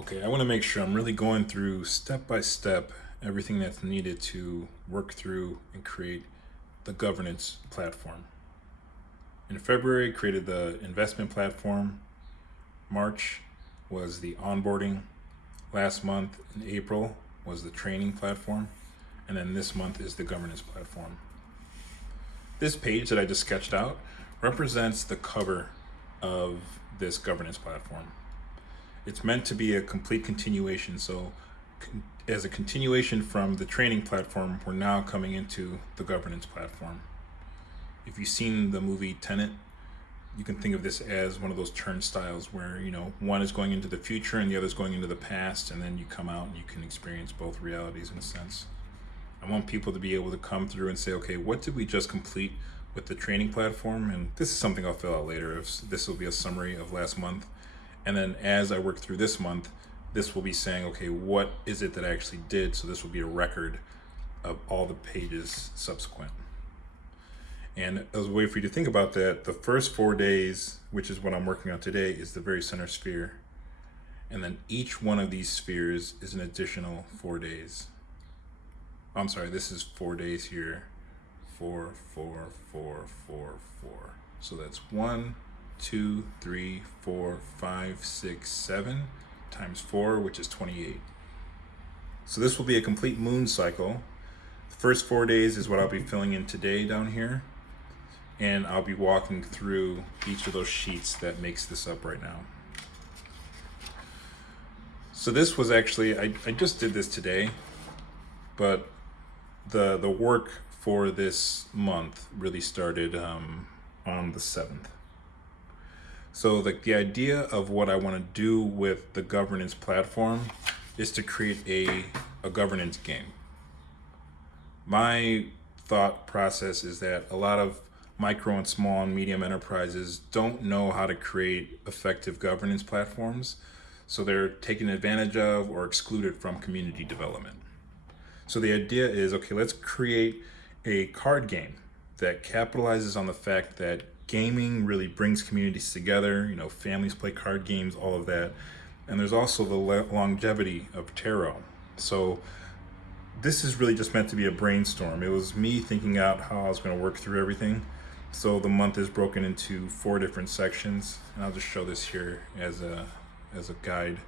Okay, I want to make sure I'm really going through step by step everything that's needed to work through and create the governance platform. In February, created the investment platform. March was the onboarding. Last month in April was the training platform. And then this month is the governance platform. This page that I just sketched out represents the cover of this governance platform. It's meant to be a complete continuation. So as a continuation from the training platform, we're now coming into the governance platform. If you've seen the movie Tenet, you can think of this as one of those turnstiles where, one is going into the future and the other is going into the past, and then you come out and you can experience both realities in a sense. I want people to be able to come through and say, okay, what did we just complete with the training platform? And this is something I'll fill out later. This will be a summary of last month. And then as I work through this month, this will be saying, okay, what is it that I actually did? So this will be a record of all the pages subsequent. And as a way for you to think about that, the first 4 days, which is what I'm working on today, is the very center sphere. And then each one of these spheres is an additional 4 days. I'm sorry, this is 4 days here. 4, 4, 4, 4, 4. So that's 1, 2, 3, 4, 5, 6, 7 times 4, which is 28. So this will be a complete moon cycle. The first 4 days is what I'll be filling in today down here. And I'll be walking through each of those sheets that makes this up right now. So this was actually, I just did this today, but the work for this month really started on the 7th. So the idea of what I want to do with the governance platform is to create a governance game. My thought process is that a lot of micro and small and medium enterprises don't know how to create effective governance platforms, so they're taken advantage of or excluded from community development. So the idea is, okay, let's create a card game that capitalizes on the fact that gaming really brings communities together. Families play card games, all of that. And there's also the longevity of tarot. So this is really just meant to be a brainstorm. It was me thinking out how I was going to work through everything. So the month is broken into 4 different sections, and I'll just show this here as a guide.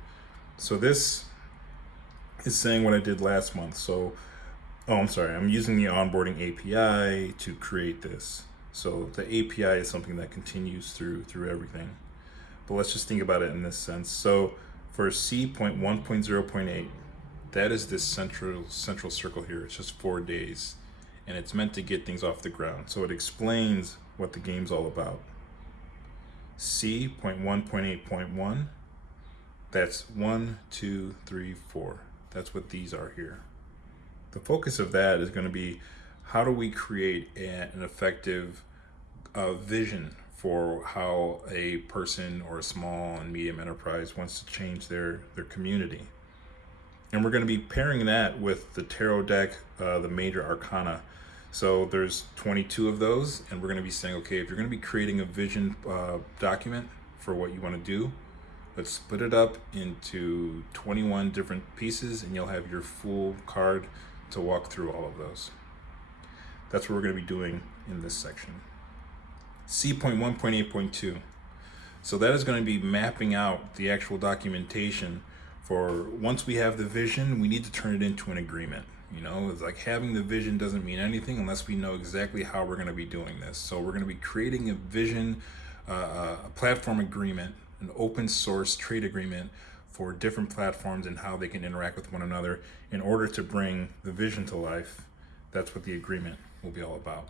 So this is saying what I did last month. So, I'm using the onboarding API to create this. So the API is something that continues through everything. But let's just think about it in this sense. So for C.1.8.0.0, that is this central circle here. It's just 4 days. And it's meant to get things off the ground. So it explains what the game's all about. C.1.8.1, that's 1, 2, 3, 4. That's what these are here. The focus of that is going to be, how do we create an effective vision for how a person or a small and medium enterprise wants to change their community. And we're going to be pairing that with the tarot deck, the major arcana. So there's 22 of those, and we're going to be saying, okay, if you're going to be creating a vision document for what you want to do, let's split it up into 21 different pieces, and you'll have your full card to walk through all of those. That's what we're going to be doing in this section. C.1.8.2. So that is going to be mapping out the actual documentation for, once we have the vision, we need to turn it into an agreement. It's like having the vision doesn't mean anything unless we know exactly how we're going to be doing this. So we're going to be creating a vision, a platform agreement, an open source trade agreement for different platforms and how they can interact with one another in order to bring the vision to life. That's what the agreement will be all about.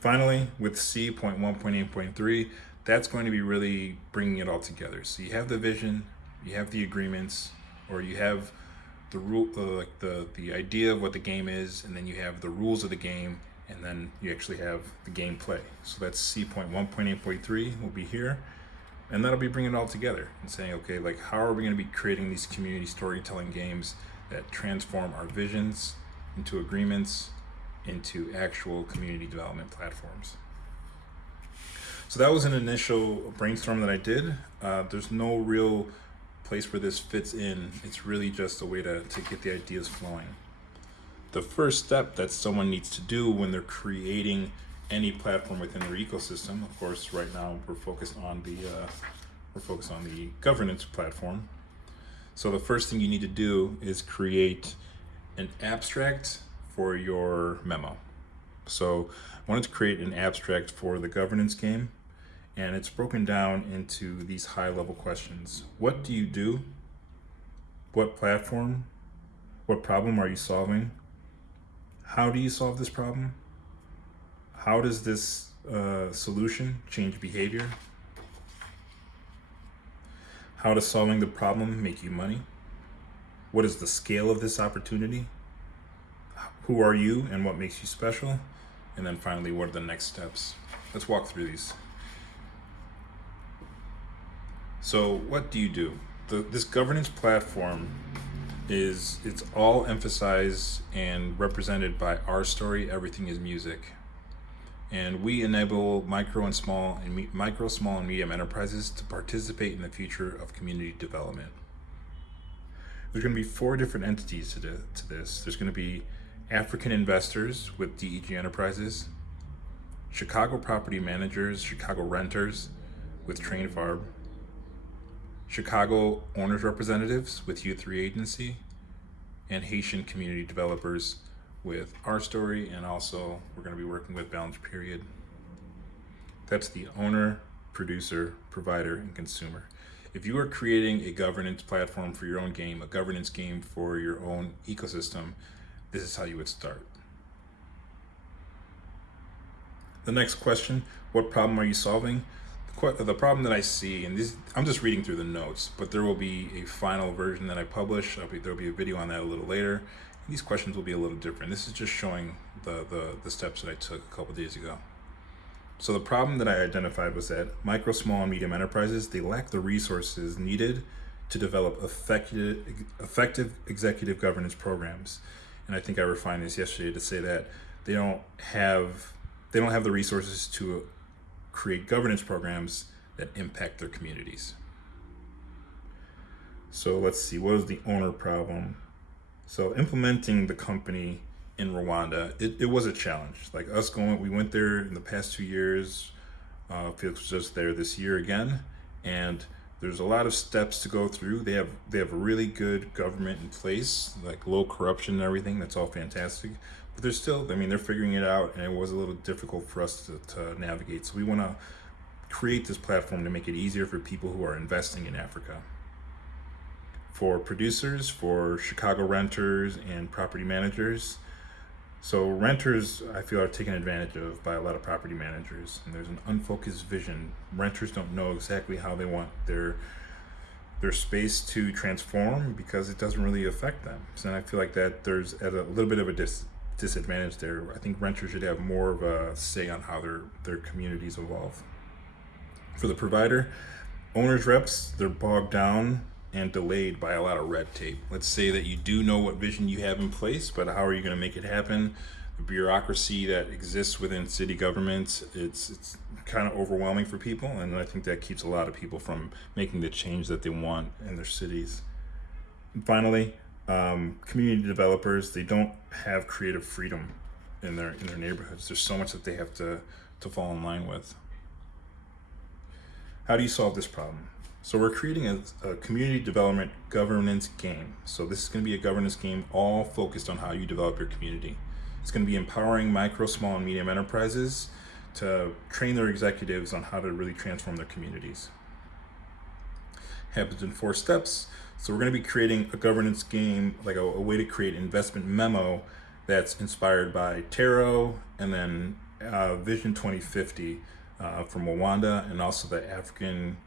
Finally, with C.1.8.3, that's going to be really bringing it all together. So you have the vision, you have the agreements, or you have the rule, the idea of what the game is, and then you have the rules of the game, and then you actually have the gameplay. So that's C.1.8.3 will be here, and that'll be bringing it all together and saying, okay, how are we going to be creating these community storytelling games that transform our visions into agreements, into actual community development platforms. So that was an initial brainstorm that I did. There's no real place where this fits in. It's really just a way to get the ideas flowing. The first step that someone needs to do when they're creating any platform within their ecosystem, of course, right now we're focused on the governance platform. So the first thing you need to do is create an abstract for your memo. So I wanted to create an abstract for the governance game, and it's broken down into these high-level questions. What do you do? What platform? What problem are you solving? How do you solve this problem? How does this solution change behavior? How does solving the problem make you money? What is the scale of this opportunity? Who are you and what makes you special? And then finally, what are the next steps? Let's walk through these. So what do you do? This governance platform it's all emphasized and represented by our story, everything is music. And we enable micro, small, and medium enterprises to participate in the future of community development. There's going to be 4 different entities to this. There's going to be African investors with DEG Enterprises, Chicago property managers, Chicago renters with TrainFarb, Chicago owners representatives with U3 Agency, and Haitian community developers with Our Story, and also we're going to be working with Balance Period. That's the owner, producer, provider, and consumer. If you are creating a governance platform for your own game, a governance game for your own ecosystem, this is how you would start. The next question, what problem are you solving? The problem that I see, and this, I'm just reading through the notes, but there will be a final version that I publish. There'll be a video on that a little later. These questions will be a little different. This is just showing the steps that I took a couple days ago. So the problem that I identified was that micro, small, and medium enterprises, they lack the resources needed to develop effective executive governance programs. And I think I refined this yesterday to say that they don't have the resources to create governance programs that impact their communities. So let's see, what is the owner problem? So implementing the company in Rwanda, it was a challenge. Like us we went there in the past 2 years. Felix was just there this year again, and there's a lot of steps to go through. They have a really good government in place, like low corruption and everything. That's all fantastic. But there's still, they're figuring it out, and it was a little difficult for us to navigate. So we want to create this platform to make it easier for people who are investing in Africa. For producers, for Chicago renters and property managers. So renters, I feel, are taken advantage of by a lot of property managers, and there's an unfocused vision. Renters don't know exactly how they want their space to transform because it doesn't really affect them. So I feel like that there's a little bit of a disadvantage there. I think renters should have more of a say on how their communities evolve. For the provider, owners reps, they're bogged down and delayed by a lot of red tape. Let's say that you do know what vision you have in place, but how are you going to make it happen? The bureaucracy that exists within city governments, it's kind of overwhelming for people, and I think that keeps a lot of people from making the change that they want in their cities. And finally, community developers, they don't have creative freedom in their neighborhoods. There's so much that they have to fall in line with. How do you solve this problem? So we're creating a community development governance game. So this is going to be a governance game all focused on how you develop your community. It's going to be empowering micro, small, and medium enterprises to train their executives on how to really transform their communities. Happens in 4 steps. So we're going to be creating a governance game, like a way to create investment memo that's inspired by Tarot and then Vision 2050 from Rwanda, and also the African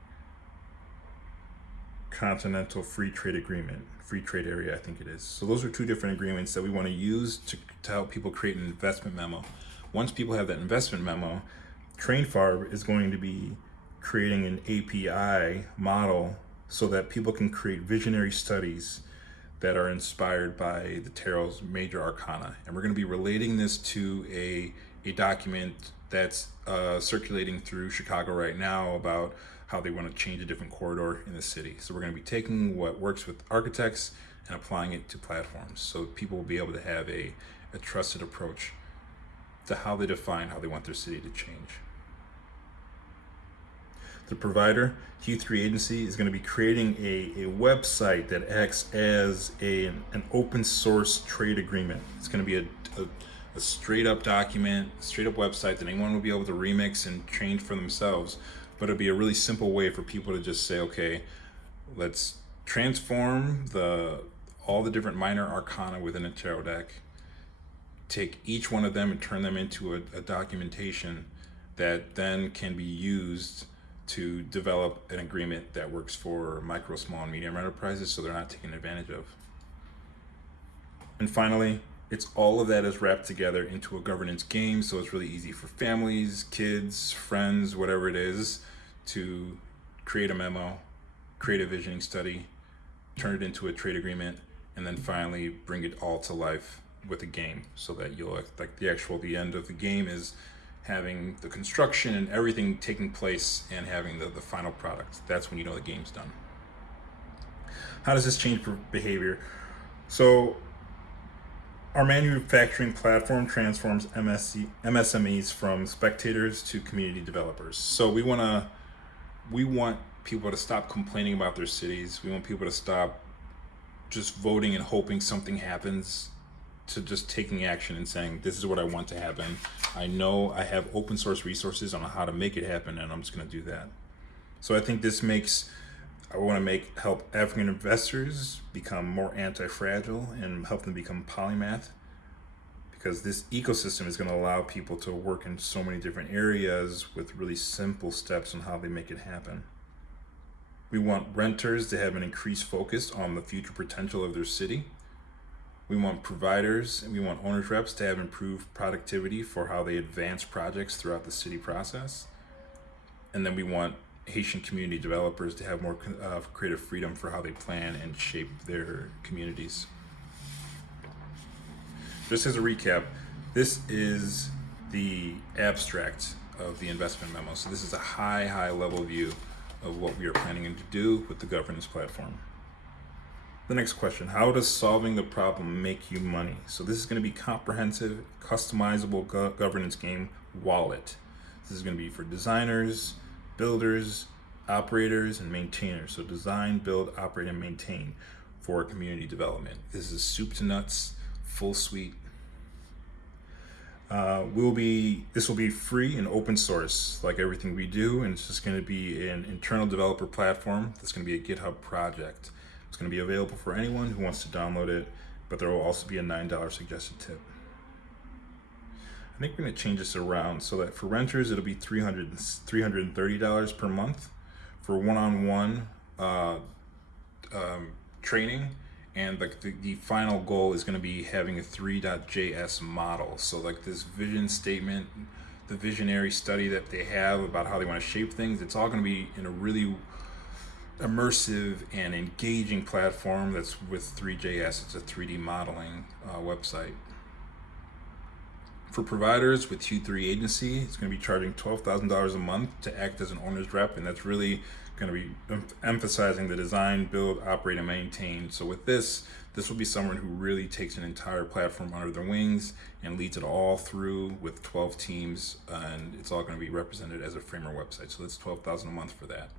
Continental Free Trade Agreement, Free Trade Area, I think it is. So those are 2 different agreements that we want to use to help people create an investment memo. Once people have that investment memo, TrainFarb is going to be creating an API model so that people can create visionary studies that are inspired by the Tarot's major arcana. And we're going to be relating this to a document that's circulating through Chicago right now about how they want to change a different corridor in the city. So we're going to be taking what works with architects and applying it to platforms, so people will be able to have a trusted approach to how they define how they want their city to change. The provider, Q3 Agency, is going to be creating a website that acts as an open source trade agreement. It's going to be a straight up document, straight up website that anyone will be able to remix and change for themselves. But it'll be a really simple way for people to just say, okay, let's transform all the different minor arcana within a tarot deck, take each one of them and turn them into a documentation that then can be used to develop an agreement that works for micro, small, and medium enterprises, so they're not taken advantage of. And finally, it's all of that is wrapped together into a governance game, so it's really easy for families, kids, friends, whatever it is, to create a memo, create a visioning study, turn it into a trade agreement, and then finally bring it all to life with a game, so that you'll, like, the end of the game is having the construction and everything taking place and having the final product. That's when you know the game's done. How does this change behavior? So our manufacturing platform transforms MSMEs from spectators to community developers. So we want people to stop complaining about their cities. We want people to stop just voting and hoping something happens, to just taking action and saying, this is what I want to happen. I know I have open source resources on how to make it happen, and I'm just going to do that. So I think I want to help African investors become more anti-fragile and help them become polymath, because this ecosystem is going to allow people to work in so many different areas with really simple steps on how they make it happen. We want renters to have an increased focus on the future potential of their city. We want providers and we want owners reps to have improved productivity for how they advance projects throughout the city process. And then we want Haitian community developers to have more creative freedom for how they plan and shape their communities. Just as a recap, this is the abstract of the investment memo. So this is a high level view of what we are planning to do with the governance platform. The next question, how does solving the problem make you money? So this is going to be comprehensive, customizable governance game wallet. This is going to be for designers, builders, operators, and maintainers. So design, build, operate, and maintain for community development. This is soup to nuts, full suite. This will be free and open source, like everything we do, and it's just going to be an internal developer platform. That's going to be a GitHub project. It's going to be available for anyone who wants to download it, but there will also be a $9 suggested tip. I think we're going to change this around so that for renters, it'll be $330 per month for one-on-one training. And the final goal is going to be having a 3.js model. So like this vision statement, the visionary study that they have about how they want to shape things, it's all going to be in a really immersive and engaging platform that's with 3.js. It's a 3D modeling website. For providers with Q3 Agency, it's going to be charging $12,000 a month to act as an owner's rep, and that's really going to be emphasizing the design, build, operate, and maintain. So with this will be someone who really takes an entire platform under their wings and leads it all through with 12 teams, and it's all going to be represented as a Framer website. So that's $12,000 a month for that.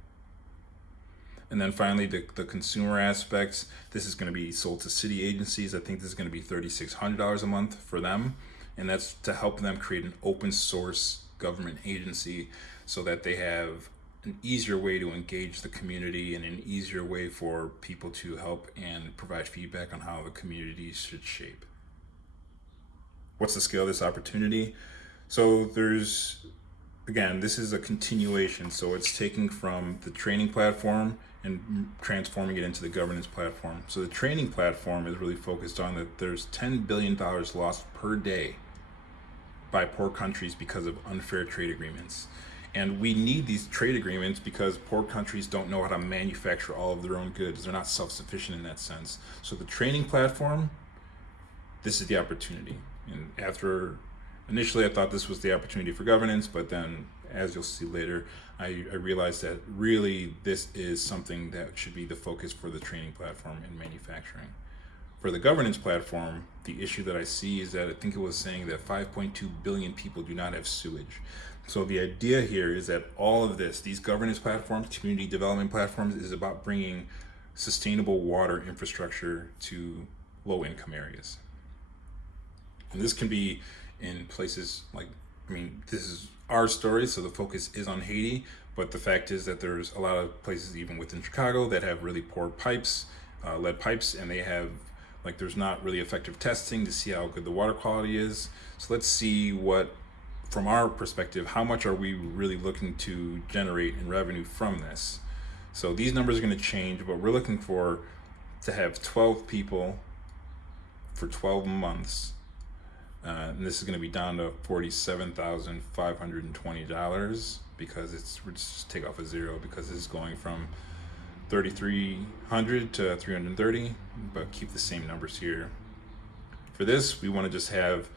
And then finally, the consumer aspects. This is going to be sold to city agencies. I think this is going to be $3,600 a month for them. And that's to help them create an open source government agency so that they have an easier way to engage the community and an easier way for people to help and provide feedback on how the community should shape. What's the scale of this opportunity? So this is a continuation. So it's taking from the training platform and transforming it into the governance platform. So the training platform is really focused on that there's $10 billion lost per day by poor countries because of unfair trade agreements. And we need these trade agreements because poor countries don't know how to manufacture all of their own goods. They're not self-sufficient in that sense. So the training platform, this is the opportunity. And initially I thought this was the opportunity for governance, but then as you'll see later, I realized that really this is something that should be the focus for the training platform in manufacturing. For the governance platform, the issue that I see is that I think it was saying that 5.2 billion people do not have sewage. So the idea here is that all of this, these governance platforms, community development platforms, is about bringing sustainable water infrastructure to low income areas. And this can be in places like, this is our story, so the focus is on Haiti, but the fact is that there's a lot of places even within Chicago that have really poor pipes, lead pipes, and they have, there's not really effective testing to see how good the water quality is. So let's see what, from our perspective, how much are we really looking to generate in revenue from this? So these numbers are going to change, but we're looking to have 12 people for 12 months. And this is going to be down to $47,520 because we're just take off a zero because this is going from 3,300 to 330, but keep the same numbers here. For this, we want to just have,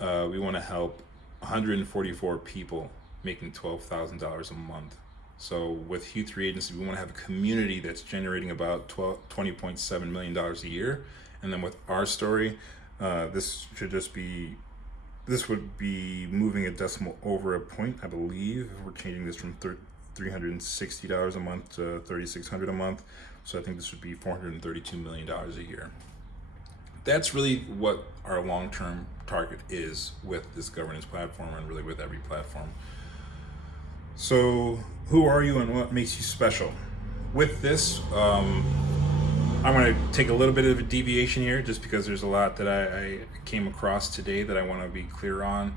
we want to help 144 people making $12,000 a month. So with Q3 Agency, we want to have a community that's generating about $20.7 million a year. And then with our story, this would be moving a decimal over a point, I believe. We're changing this from $360 a month to $3,600 a month. So I think this would be $432 million a year. That's really what our long-term target is with this governance platform and really with every platform. So who are you and what makes you special? With this, I'm going to take a little bit of a deviation here just because there's a lot that I came across today that I want to be clear on.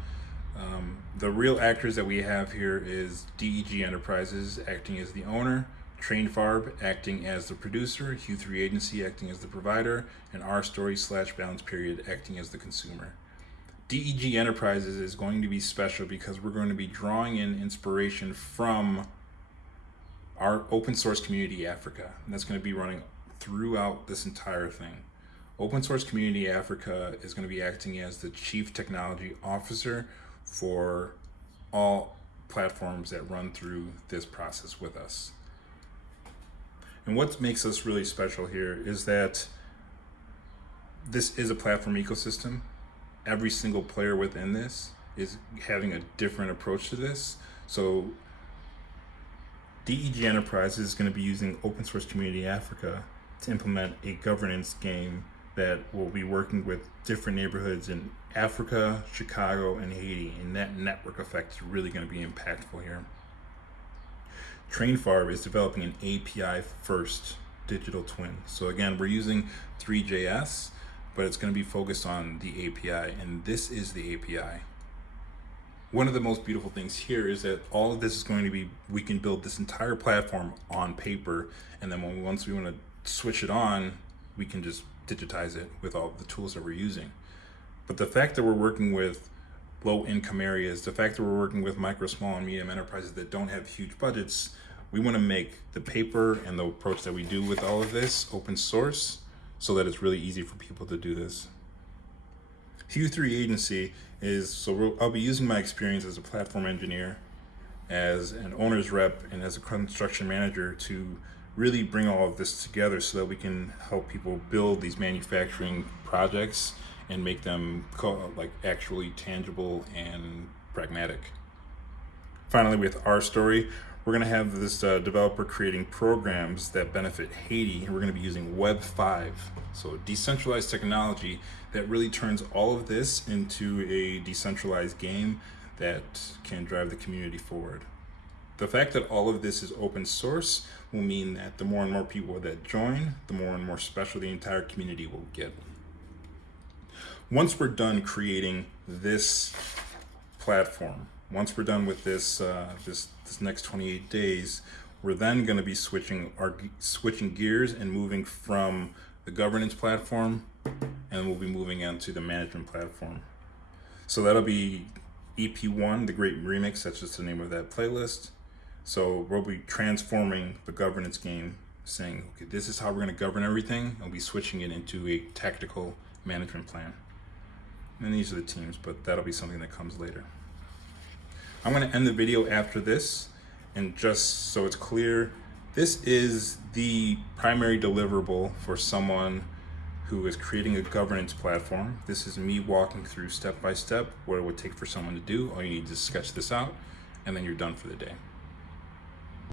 The real actors that we have here is DEG Enterprises acting as the owner, TrainFarb acting as the producer, Q3 Agency acting as the provider, and our story / balance period acting as the consumer. DEG Enterprises is going to be special because we're going to be drawing in inspiration from our open source community Africa, and that's going to be running throughout this entire thing. Open Source Community Africa is going to be acting as the Chief Technology Officer for all platforms that run through this process with us. And what makes us really special here is that this is a platform ecosystem. Every single player within this is having a different approach to this. So DEG Enterprise is going to be using Open Source Community Africa to implement a governance game that will be working with different neighborhoods in Africa, Chicago, and Haiti, and that network effect is really going to be impactful here. TrainFarb is developing an API-first digital twin. So again, we're using 3JS, but it's going to be focused on the API, and this is the API. One of the most beautiful things here is that all of this is going to be, we can build this entire platform on paper, and then once we want to switch it on, we can just digitize it with all the tools that we're using. But the fact that we're working with low income areas, the fact that we're working with micro, small, and medium enterprises that don't have huge budgets, we want to make the paper and the approach that we do with all of this open source so that it's really easy for people to do this. Q3 Agency is, I'll be using my experience as a platform engineer, as an owner's rep, and as a construction manager to really bring all of this together so that we can help people build these manufacturing projects and make them actually tangible and pragmatic. Finally, with our story, we're going to have this developer creating programs that benefit Haiti, and we're going to be using Web 5, so decentralized technology that really turns all of this into a decentralized game that can drive the community forward. The fact that all of this is open source will mean that the more and more people that join, the more and more special the entire community will get. Once we're done creating this platform, once we're done with this next 28 days, we're then going to be switching gears and moving from the governance platform, and we'll be moving on to the management platform. So that'll be EP1, the Great Remix. That's just the name of that playlist. So we'll be transforming the governance game, saying, okay, this is how we're going to govern everything, and we'll be switching it into a tactical management plan. And these are the teams, but that'll be something that comes later. I'm going to end the video after this, and just so it's clear, this is the primary deliverable for someone who is creating a governance platform. This is me walking through step by step what it would take for someone to do. All you need to sketch this out, and then you're done for the day.